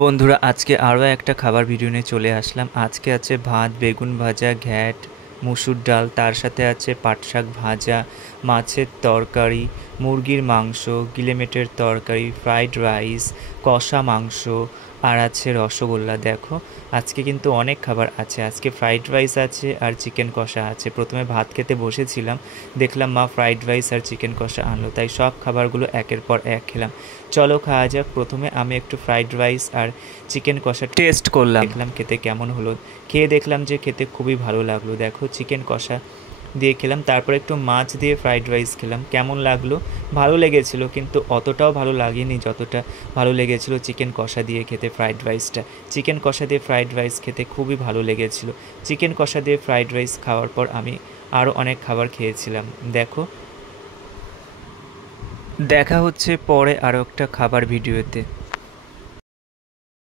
বন্ধুরা আজকে আরও একটা খাবার ভিডিও নিয়ে চলে আসলাম। আজকে আছে ভাত, বেগুন ভাজা, ঘ্যাট, মুসুর ডাল, তার সাথে আছে পাট শাক ভাজা, মাছের তরকারি, মুরগির মাংস, গিলেমেটের তরকারি, ফ্রাইড রাইস, কষা মাংস, আর আছে রসগোল্লা। দেখো আজকে কিন্তু অনেক খাবার আছে। আজকে ফ্রাইড রাইস আছে আর চিকেন কষা আছে। প্রথমে ভাত খেতে বসেছিলাম, দেখলাম মা ফ্রাইড রাইস আর চিকেন কষা আনলো, তাই সব খাবারগুলো একের পর এক খেলাম। চলো খাওয়া যাক। প্রথমে আমি একটু ফ্রাইড রাইস আর চিকেন কষা টেস্ট করলাম, দেখলাম খেতে কেমন হলো। খেয়ে দেখলাম যে খেতে খুবই ভালো লাগলো। দেখো চিকেন কষা দিয়ে খেলাম, তারপর একটু মাছ দিয়ে ফ্রাইড রাইস খেলাম। কেমন লাগলো? ভালো লেগেছিলো, কিন্তু অতটাও ভালো লাগেনি যতটা ভালো লেগেছিলো চিকেন কষা দিয়ে খেতে ফ্রাইড রাইসটা। চিকেন কষা দিয়ে ফ্রাইড রাইস খেতে খুবই ভালো লেগেছিলো। চিকেন কষা দিয়ে ফ্রাইড রাইস খাওয়ার পর আমি আরও অনেক খাবার খেয়েছিলাম। দেখো, দেখা হচ্ছে পরে আরও একটা খাবার ভিডিওতে।